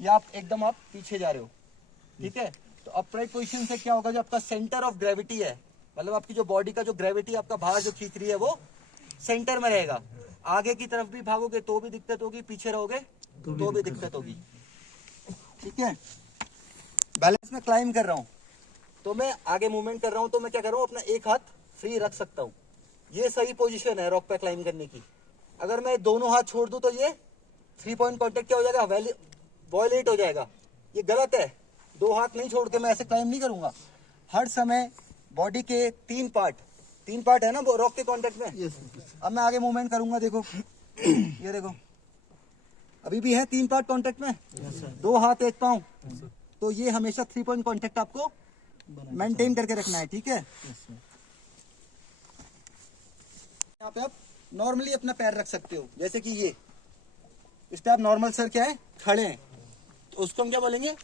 या आप एकदम आप पीछे जा रहे हो, ठीक है। तो अपराइट पोजीशन से क्या होगा, जो आपका सेंटर ऑफ ग्रेविटी है, मतलब आपकी जो बॉडी का जो ग्रेविटी आपका बाहर जो खींच रही है वो सेंटर में रहेगा। आगे की तरफ भी भागोगे तो भी दिक्कत होगी, पीछे रहोगे तो भी दिक्कत होगी, ठीक है। बैलेंस में क्लाइंब कर रहा हूँ तो मैं आगे मूवमेंट कर रहा हूँ, तो मैं क्या कर रहा हूँ, अपना एक हाथ फ्री रख सकता हूँ। ये सही पोजीशन है रॉक पे क्लाइंब करने की। अगर मैं दोनों हाथ छोड़ दूं तो ये 3 पॉइंट कॉन्टेक्ट क्या हो जाएगा, वॉयलेट हो जाएगा। ये गलत है। दो हाथ नहीं छोड़ के मैं ऐसे क्लाइंब नहीं करूंगा। हर समय बॉडी के तीन पार्ट है ना वो रॉक के कॉन्टेक्ट में। अब मैं आगे मूवमेंट करूंगा, देखो ये देखो अभी भी है 3 पार्ट कॉन्टेक्ट में, 2 हाथ 1 पांव। तो ये हमेशा 3 पॉइंट कॉन्टेक्ट आपको मेंटेन करके रखना है, ठीक है। यहाँ पे आप नॉर्मली अपना पैर रख सकते हो, जैसे कि ये इस पे आप नॉर्मल सर क्या है खड़े हैं, तो उसको हम क्या बोलेंगे,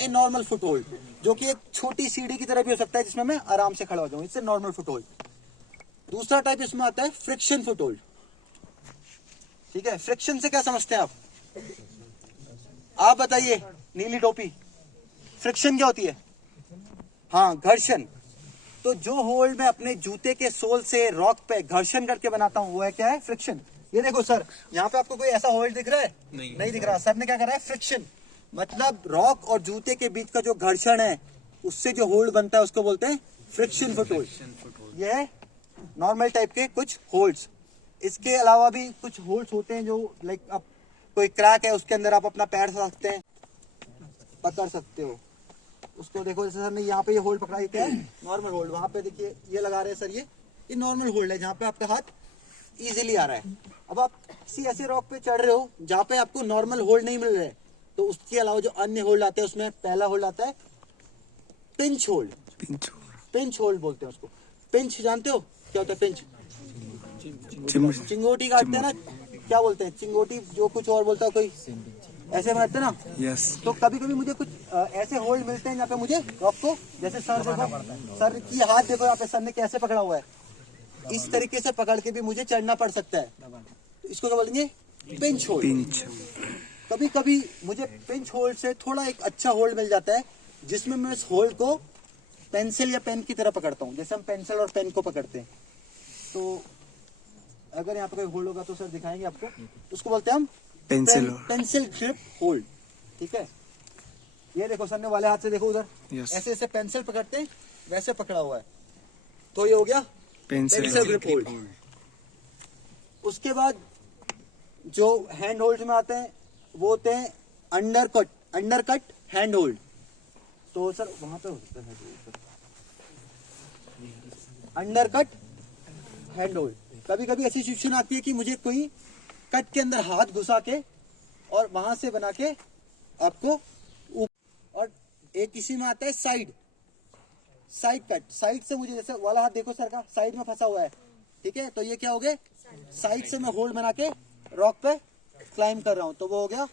ए नॉर्मल फुट होल्ड, जो कि एक छोटी सीढ़ी की तरह भी हो सकता है जिसमें मैं आराम से खड़ा हो जाऊं, इससे नॉर्मल फुट होल्ड। दूसरा टाइप इसमें आता है फ्रिक्शन फुट होल्ड, ठीक है। फ्रिक्शन से क्या समझते हैं आप बताइए, नीली टोपी। फ्रिक्शन क्या होती है? हाँ, घर्षण। तो जो होल्ड मैं अपने जूते के सोल से रॉक पे घर्षण करके बनाता हूँ वो है क्या है, फ्रिक्शन। ये देखो सर, यहाँ पे आपको कोई ऐसा होल्ड दिख रहा है? नहीं दिख रहा। सर ने क्या करा है, फ्रिक्शन, मतलब रॉक और जूते के बीच का जो घर्षण है उससे जो होल्ड बनता है उसको बोलते हैं फ्रिक्शन फुट होल्ड। ये है नॉर्मल टाइप के कुछ होल्ड्स। इसके अलावा भी कुछ होल्ड्स होते हैं जो लाइक अब कोई क्रैक है उसके अंदर आप अपना पैर रख सकते हैं, पकड़ सकते हो उसको। देखो जैसे सर ने यहाँ पे ये होल्ड पकड़ा, ये क्या है, नॉर्मल होल्ड। वहां पे देखिए ये लगा रहे हैं सर, ये नॉर्मल होल्ड है जहाँ पे आपका हाथ इजीली आ रहा है। अब आप किसी ऐसे रॉक पे चढ़ रहे हो जहाँ पे आपको नॉर्मल होल्ड नहीं मिल रहा है, तो उसके अलावा जो अन्य होल्ड आते हैं उसमें पहला होल्ड आता है पिंच होल्ड। पिंच होल्ड बोलते हैं उसको। पिंच जानते हो क्या होता है? पिंच चिंगोटी काटते हैं ना, क्या बोलते हैं, चिंगोटी जो कुछ और बोलता है कोई, ऐसे बनाते ना। यस। तो कभी कभी मुझे कुछ ऐसे होल्ड मिलते हैं जहाँ पे मुझे रॉक को, जैसे सर देखो, सर की हाथ देखो यहाँ पे सर ने कैसे पकड़ा हुआ है, इस तरीके से पकड़ के भी मुझे चढ़ना पड़ सकता है। तो इसको क्या बोलेंगे, पिंच होल्ड। कभी कभी मुझे पिंच होल्ड से थोड़ा एक अच्छा होल्ड मिल जाता है जिसमें मैं इस होल्ड को पेंसिल या पेन की तरह पकड़ता हूँ, जैसे हम पेंसिल और पेन को पकड़ते हैं। तो अगर यहाँ पे कोई होल्ड होगा तो सर दिखाएंगे आपको, उसको बोलते हैं हम पेंसिल ग्रिप होल्ड, ठीक है। ये देखो सर ने वाले हाथ से देखो उधर, ऐसे ऐसे पेंसिल पकड़ते हैं वैसे पकड़ा हुआ है, तो ये हो गया पेंसिल ग्रिप होल्ड। उसके बाद जो हैंड होल्ड में आते हैं वो होते हैं अंडरकट हैंड होल्ड। तो सर वहां पे हो सकता है अंडरकट हैंड होल्ड। कभी कभी ऐसी सिचुएशन आती है कि मुझे कोई कट के अंदर हाथ घुसा के और वहां से बना के आपको और एक इसी में आता है साइड कट। साइड से मुझे, जैसे वाला हाथ देखो सर का साइड में फंसा हुआ है, ठीक है, तो ये क्या हो गया, साइड से मैं होल्ड बना के रॉक पे क्लाइंब कर रहा हूं, तो वो हो गया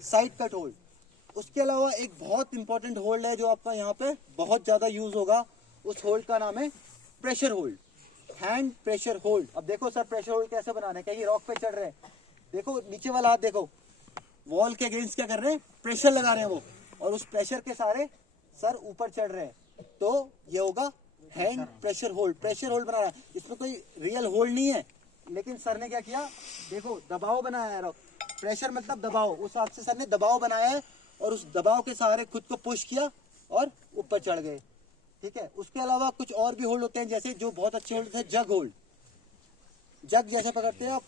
साइड कट होल्ड। उसके अलावा एक बहुत इंपॉर्टेंट होल्ड है जो आपका यहाँ पे बहुत ज्यादा यूज होगा, उस होल्ड का नाम है pressure hold, hand pressure hold. अब देखो सर प्रेशर होल्ड कैसे बनाना है, कहीं रॉक पे चढ़ रहे हैं, देखो नीचे वाला हाथ देखो, वॉल के अगेंस्ट क्या कर रहे हैं, प्रेशर लगा रहे हैं वो, और उस प्रेशर के सारे सर ऊपर चढ़ रहे हैं, तो ये होगा hand pressure hold. Pressure hold बना रहा है, इसमें कोई रियल होल्ड नहीं है, लेकिन सर ने क्या किया, देखो दबाव बनाया है, प्रेशर मतलब दबाव, उस हाथ से सर ने दबाव बनाया है और उस दबाव के सहारे खुद को पुश किया और ऊपर चढ़ गए, ठीक है। उसके अलावा कुछ और भी होल्ड होते हैं, जैसे जो बहुत अच्छे होल्ड है जग होल्ड। जग जैसे पकड़ते हैं आप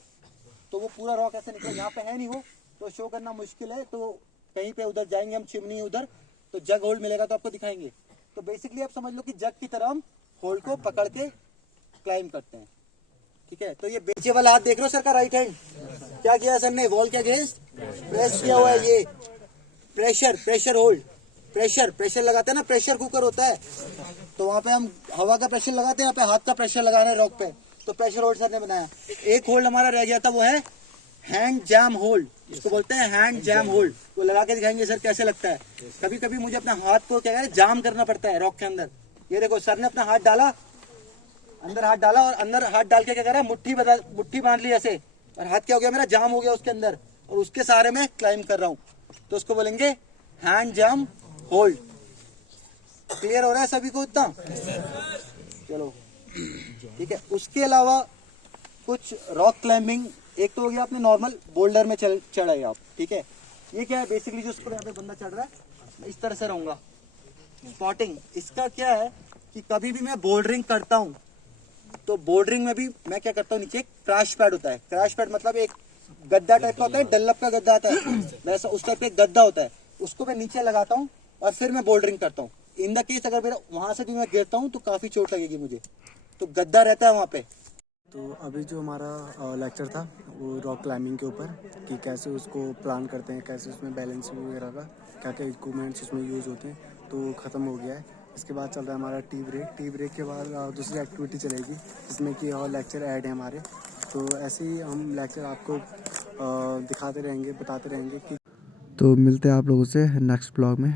तो वो पूरा रॉक ऐसे निकल, यहाँ पे है नहीं वो तो शो करना मुश्किल है, तो कहीं पे उधर जाएंगे हम चिमनी उधर तो जग होल्ड मिलेगा तो आपको दिखाएंगे। तो बेसिकली आप समझ लो कि जग की तरह हम होल्ड को पकड़ के क्लाइंब करते हैं, ठीक है। तो ये बेचे वाला हाथ देख रहे हो सर का, राइट हैंड क्या किया सर ने, वॉल के अगेंस्ट प्रेस किया हुआ है, ये प्रेशर होल्ड। प्रेशर लगाते हैं ना, प्रेशर कुकर होता है, तो वहां पे हम हवा का प्रेशर लगाते हैं, यहाँ पे हाथ का प्रेशर लगाना है रॉक पे, तो प्रेशर होल्ड सर ने बनाया। एक होल्ड हमारा रह गया था, वो है हैंड जैम होल्ड, इसको बोलते हैं हैंड जैम होल्ड। वो लगा के दिखाएंगे सर कैसे लगता है। कभी कभी मुझे अपना हाथ को क्या है जाम करना पड़ता है रॉक के अंदर। ये देखो सर ने अपना हाथ डाला, अंदर हाथ डाला और अंदर हाथ डाल के क्या कर रहा है, मुट्ठी बांध ली ऐसे, और हाथ क्या हो गया मेरा, जाम हो गया उसके अंदर, और उसके सहारे में क्लाइंब कर रहा हूँ। तो उसको बोलेंगे हैंड जंप होल्ड। क्लियर हो रहा है सभी को इतना? चलो ठीक है। उसके अलावा कुछ रॉक क्लाइंबिंग, एक तो हो गया आपने नॉर्मल बोल्डर में चढ़ाए आप, ठीक है। ये क्या है बेसिकली, जो उसको यहाँ पे बंदा चढ़ रहा है, मैं इस तरह से रहूंगा। स्पॉटिंग, इसका क्या है कि कभी भी मैं बोल्डरिंग करता हूँ तो बोल्डरिंग में भी मैं क्या करता हूँ, नीचे एक क्रैश पैड होता है। क्रैश पैड मतलब एक गद्दा टाइप का होता है, डल्लप का गद्दा आता है वैसा, उस टाइप का एक गद्दा होता है, उसको मैं नीचे लगाता हूँ और फिर मैं बोल्डरिंग करता हूँ। इन द केस अगर मेरा वहां से भी मैं गिरता हूँ तो काफी चोट लगेगी मुझे, तो गद्दा रहता है वहां पे। तो अभी जो हमारा लेक्चर था वो रॉक क्लाइंबिंग के ऊपर, कि कैसे उसको प्लान करते हैं, कैसे उसमें बैलेंस वगैरह का क्या क्या इक्विपमेंट्स उसमें यूज़ होते हैं, तो ख़त्म हो गया है। इसके बाद चल रहा है हमारा टी ब्रेक। टी ब्रेक के बाद दूसरी एक्टिविटी चलेगी जिसमें कि और लेक्चर ऐड है हमारे। तो ऐसे ही हम लेक्चर आपको दिखाते रहेंगे, बताते रहेंगे कि। तो मिलते हैं आप लोगों से नेक्स्ट ब्लॉग में।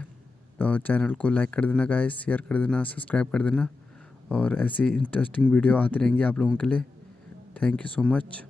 तो चैनल को लाइक कर देना गाइस, शेयर कर देना, सब्सक्राइब कर देना, और ऐसी इंटरेस्टिंग वीडियो आती रहेंगी आप लोगों के लिए। Thank you so much.